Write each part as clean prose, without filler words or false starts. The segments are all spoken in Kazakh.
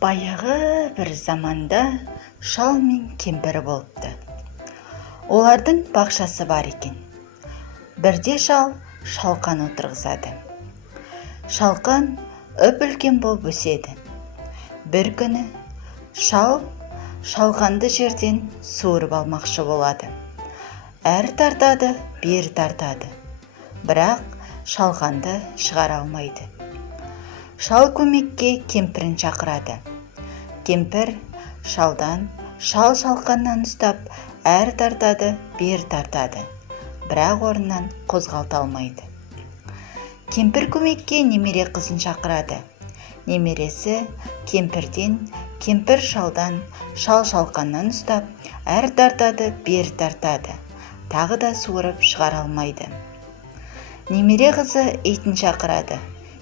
Баяғы бір заманда шал мен кемпір болыпты. Олардың бақшасы бар екен. Бірде шал шалқан отырғызады. Шалқан үп-үлкен болып өседі. Бір күні шал шалқанды жерден суырып алмақшы болады. Әр тартады, бер тартады. Бірақ шалқанды шығара алмайды. Шал көмекке кемпірін шақырады. Кемпір шалдан шалқаннан ұстап, әр тартады, бер тартады. Бірақ орнынан қозғалта алмайды. Кемпір көмекке немере қызын шақырады. Немересі кемпірден, кемпір шалдан шалқаннан ұстап, әр тартады, бер тартады. Тағы да суырып шығара алмайды. Немере қызы итін шақырады.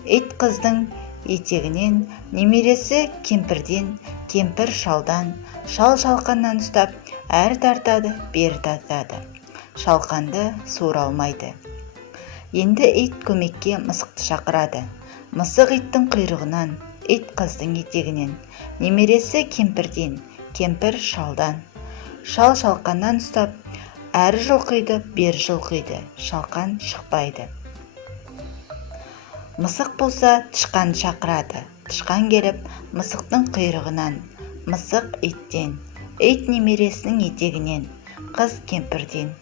Ит қыздың етегінен, немересі кемпірден, кемпір шалдан шалқаннан ұстап, әр тартады, бер тартады. Шалқанды суыра алмайды. Енді ит көмекке мысықты шақырады. Мысық иттің құйрығынан, ит қыздың етегінен, немересі кемпірден, кемпір шалдан шалқаннан ұстап, әрі жұлқиды, бері жұлқиды. Шалқан шықпайды. Мысық болса тышқанды шақырады. Тышқан келіп, мысықтың құйрығынан, мысық иттен, ит немересінің етегінен, қыз кемпірден,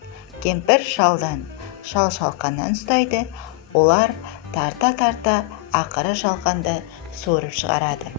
кемпір шалдан шалқаннан ұстайды. Олар тарта-тарта ақыры шалқанды суырып шығарады.